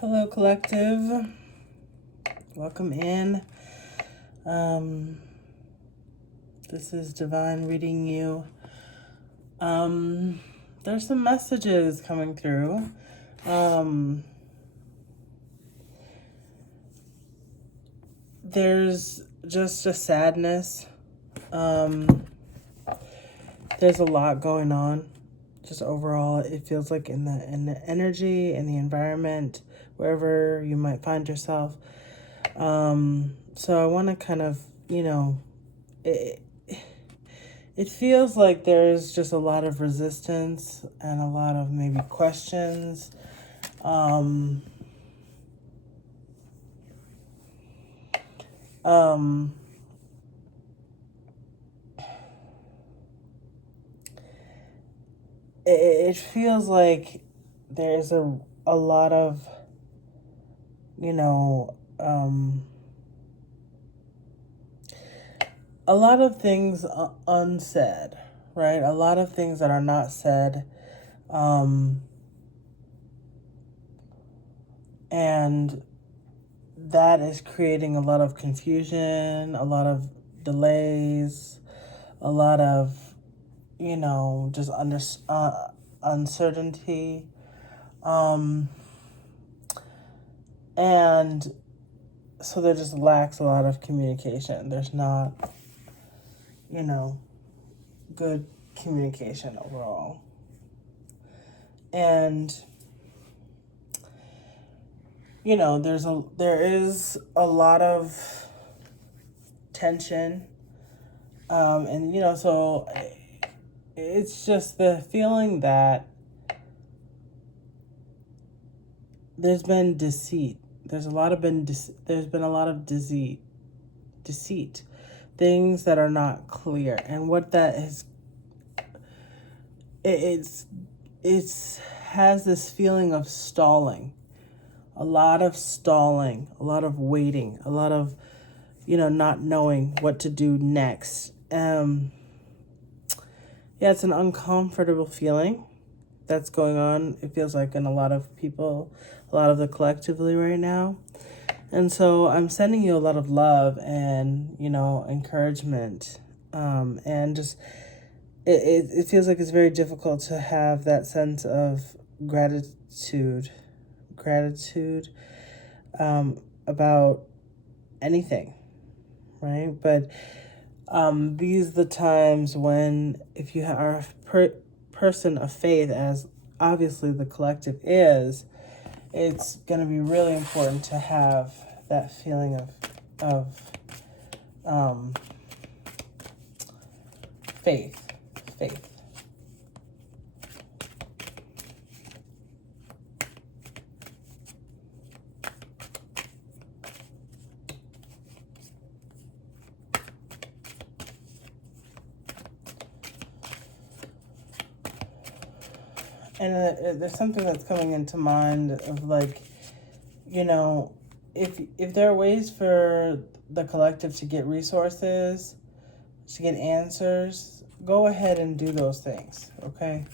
Hello, collective. Welcome in. This is Divine reading you. There's some messages coming through. There's just a sadness. There's a lot going on. Just overall, it feels like in the energy, in the environment, wherever you might find yourself. So I want to kind of, it feels like there's just a lot of resistance and a lot of maybe questions. It feels like there's a lot of, a lot of things unsaid, right? A lot of things that are not said. And that is creating a lot of confusion, a lot of delays, a lot of, just uncertainty. And so there just lacks a lot of communication. There's not, good communication overall. And there is a lot of tension. And so it's just the feeling that there's been deceit. There's been a lot of deceit, things that are not clear, and what that is. It's has this feeling of stalling, a lot of stalling, a lot of waiting, a lot of not knowing what to do next. It's an uncomfortable feeling that's going on. It feels like in a lot of people, a lot of the collectively right now. And so I'm sending you a lot of love and, encouragement. And just, it feels like it's very difficult to have that sense of gratitude about anything, right? But these are the times when, if you are a person of faith, as obviously the collective is, it's going to be really important to have that feeling of faith. And there's something that's coming into mind of like, if there are ways for the collective to get resources, to get answers, go ahead and do those things, okay?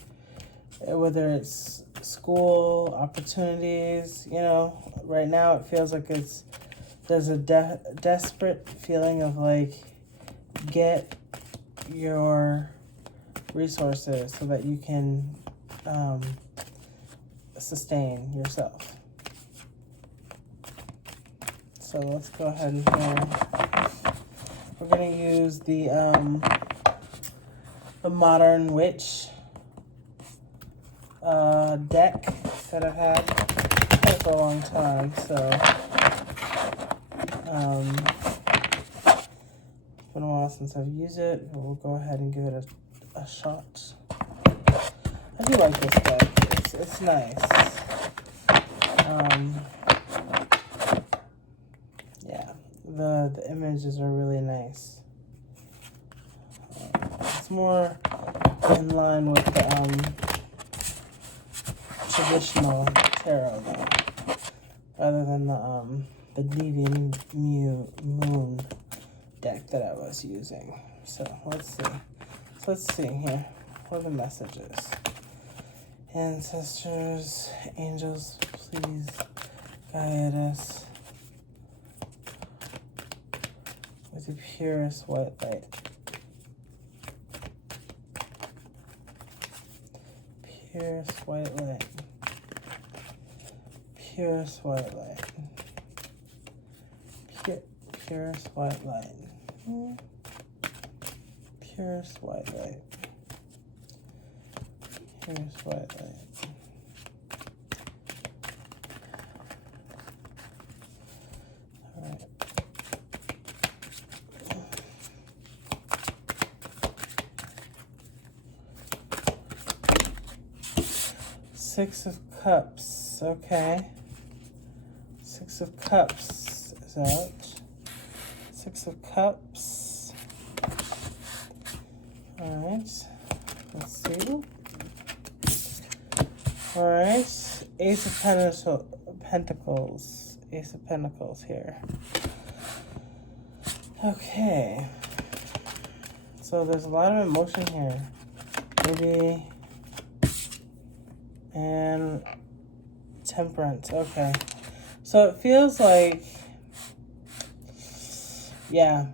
Whether it's school opportunities, right now it feels like there's a desperate feeling of like, get your resources so that you can sustain yourself. So let's go ahead and we're going to use the Modern Witch deck that I've had for a long time. So it's been a while since I've used it, but we'll go ahead and give it a shot. I do like this deck. It's nice. The images are really nice. It's more in line with the traditional tarot, though, rather than the Deviant Moon deck that I was using. So let's see here. What are the messages? Ancestors, angels, please guide us with the purest white light. Purest white light. Purest white light. Purest white light. Purest white light. Purest white light. Six of Cups, okay. Six of Cups is out. Six of Cups. Alright, let's see. Alright, Ace of Pentacles. Ace of Pentacles here. Okay. So there's a lot of emotion here. Maybe... and Temperance, okay. So it feels like, yeah,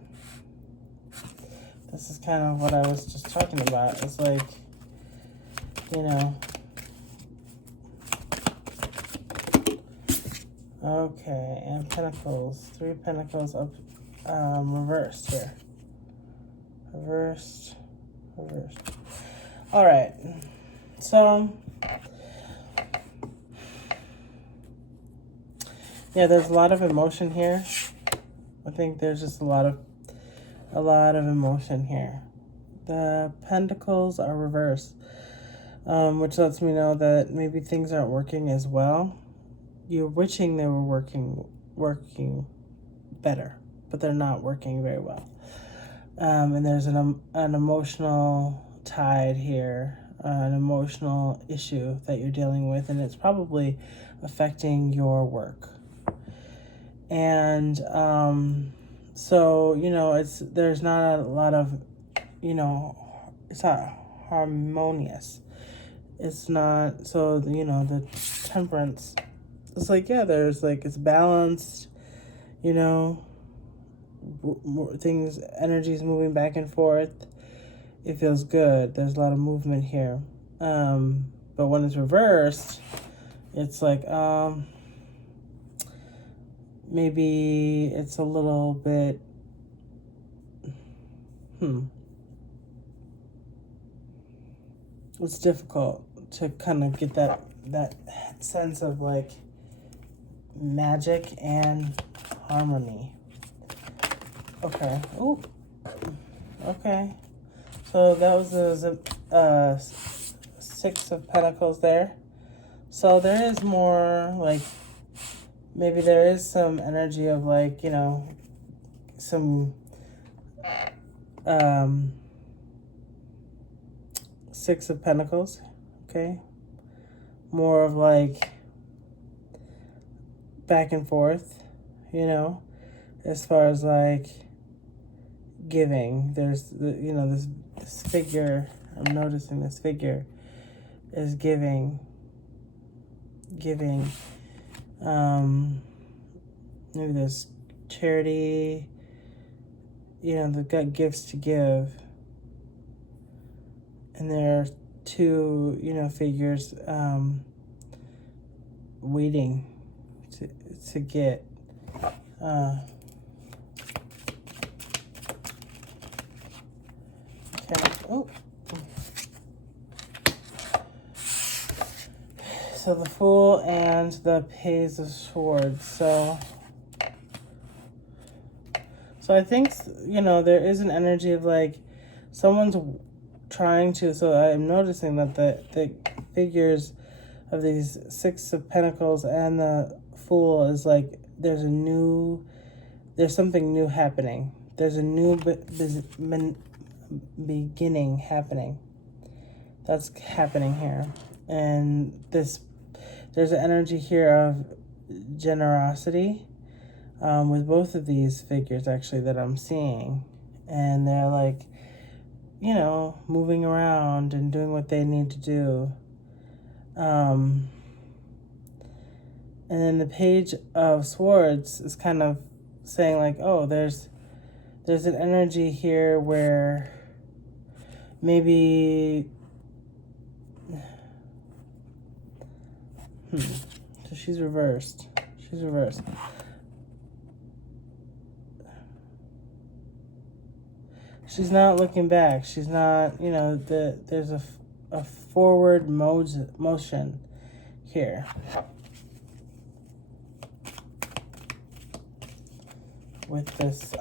this is kind of what I was just talking about. It's like, you know, okay, and Pentacles, Three Pentacles up, reversed here. Reversed. All right, so... yeah, there's a lot of emotion here. I think there's just a lot of emotion here. The Pentacles are reversed, which lets me know that maybe things aren't working as well. You're wishing they were working better, but they're not working very well. And there's an emotional tide here, an emotional issue that you're dealing with, and it's probably affecting your work. And so, you know, there's not a lot of, you know, it's not harmonious. It's not, so, you know, the Temperance, it's like, yeah, there's like, it's balanced, you know, things, energy's moving back and forth. It feels good. There's a lot of movement here. But when it's reversed, it's like, maybe it's a little bit, it's difficult to kind of get that sense of like magic and harmony. Okay. Ooh. Okay. So that was the Six of Pentacles there. So there is more like, maybe there is some energy of like, you know, some Six of Pentacles, okay? More of like back and forth, you know, as far as like giving. There's, you know, this figure, I'm noticing this figure is giving. Maybe there's charity, you know, they've got gifts to give. And there are two, you know, figures waiting to get. Okay. Oh. So the Fool and the Page of Swords. So I think, you know, there is an energy of like someone's trying to, so I'm noticing that the figures of these Six of Pentacles and the Fool is like there's something new happening. There's a new beginning happening. That's happening here. And there's an energy here of generosity with both of these figures actually that I'm seeing. And they're like, you know, moving around and doing what they need to do. And then the Page of Swords is kind of saying like, oh, there's an energy here where maybe so she's reversed. She's not looking back. She's not, there's a forward motion here. With this,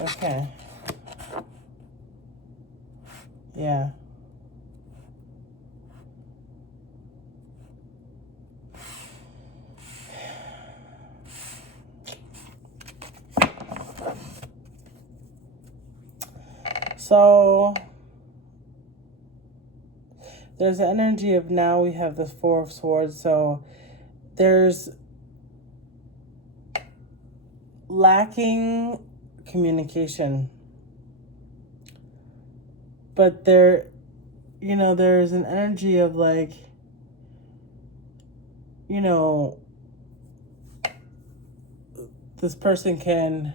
okay. Yeah. So there's the energy of now we have the Four of Swords. So there's lacking communication. But there's an energy of like, this person can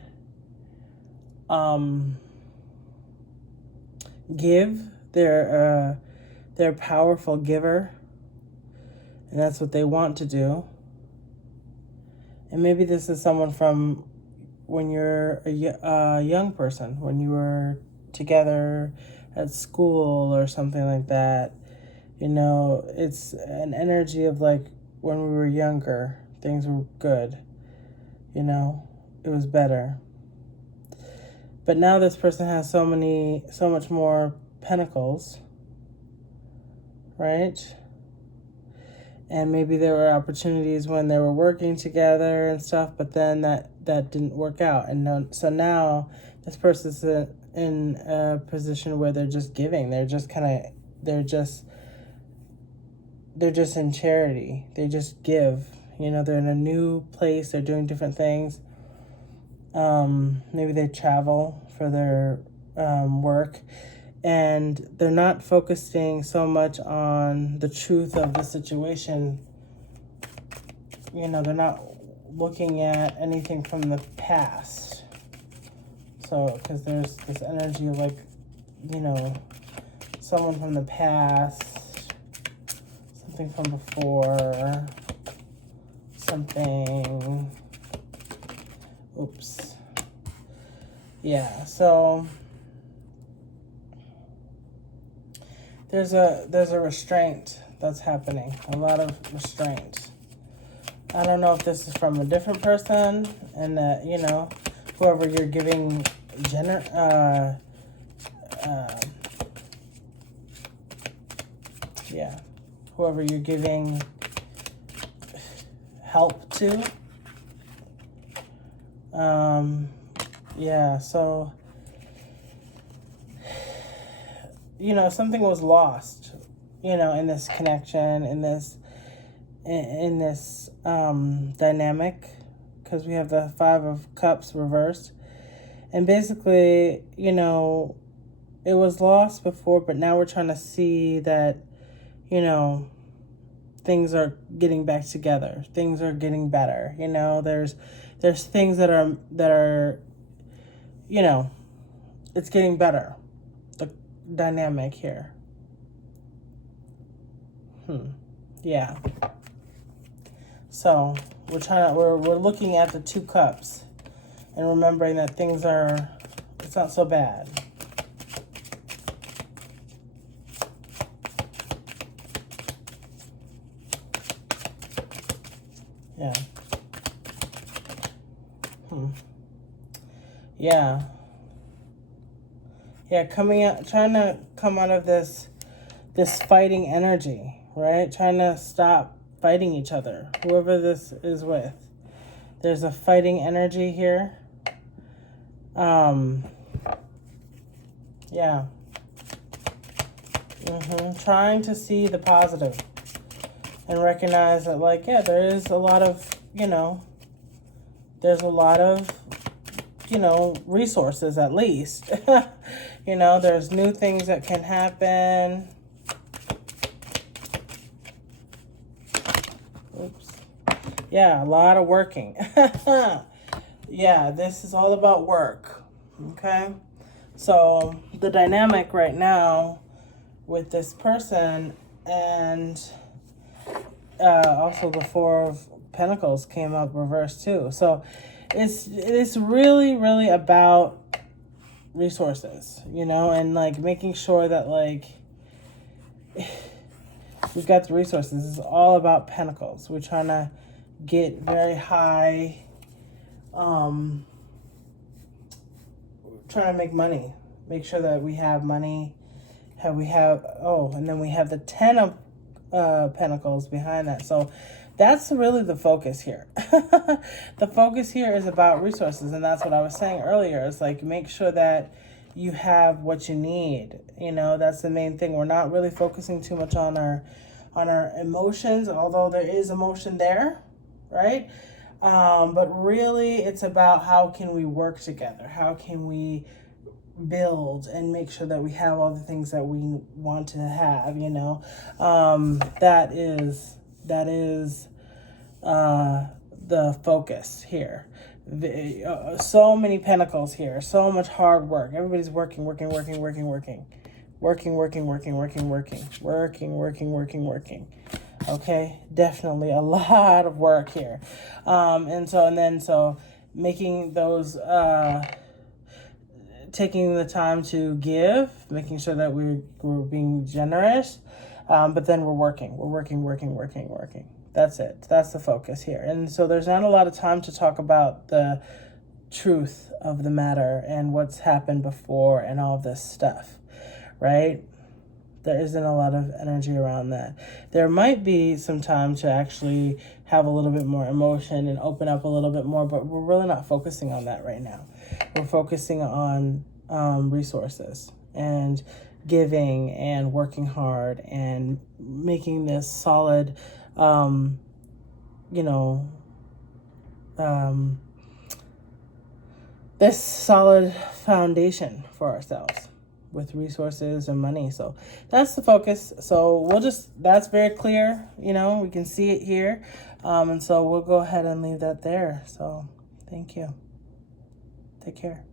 give. They're a powerful giver, and that's what they want to do. And maybe this is someone from when you're a young person, when you were together at school or something like that. It's an energy of like when we were younger, things were good. It was better. But now this person has so much more pentacles, right? And maybe there were opportunities when they were working together and stuff, but then that didn't work out. And so now this person's in a position where they're just giving. They're just in charity. They just give. They're in a new place. They're doing different things. Maybe they travel for their work, and they're not focusing so much on the truth of the situation. They're not looking at anything from the past. So, because there's this energy of like, someone from the past, something from before, something. Oops. Yeah, so there's a restraint that's happening. A lot of restraint. I don't know if this is from a different person, and whoever you're giving whoever you're giving help to. So something was lost, in this connection, in this dynamic, because we have the Five of Cups reversed. And basically, it was lost before, but now we're trying to see that, things are getting back together. Things are getting better. There's things that are, it's getting better. The dynamic here. Yeah. So we're looking at the Two Cups and remembering that it's not so bad. Yeah. Yeah. Yeah, trying to come out of this fighting energy, right? Trying to stop fighting each other, whoever this is with. There's a fighting energy here. Yeah. Trying to see the positive and recognize that, like, yeah, there is a lot of, there's a lot of, resources at least. There's new things that can happen. Oops. Yeah, a lot of working. Yeah, this is all about work. Okay? So the dynamic right now with this person, and also the Four of Pentacles came up reversed too. So it's really, really about resources, and like making sure that like we've got the resources. It's all about Pentacles. We're trying to get very high, trying to make money, make sure that we have money. And then we have the Ten of Pentacles behind that. So that's really the focus here. The focus here is about resources, and that's what I was saying earlier. It's like make sure that you have what you need. That's the main thing. We're not really focusing too much on our emotions, although there is emotion there, right? But really, it's about how can we work together? How can we build and make sure that we have all the things that we want to have, that is the focus here. So many pentacles here, so much hard work. Everybody's working. Okay, definitely a lot of work here. So making those taking the time to give, making sure that we're being generous, but then we're working. That's it. That's the focus here. And so there's not a lot of time to talk about the truth of the matter and what's happened before and all this stuff, right? There isn't a lot of energy around that. There might be some time to actually have a little bit more emotion and open up a little bit more, but we're really not focusing on that right now. We're focusing on resources and giving and working hard and making this solid, this solid foundation for ourselves with resources and money. So that's the focus. So that's very clear, we can see it here. And so we'll go ahead and leave that there. So thank you. Take care.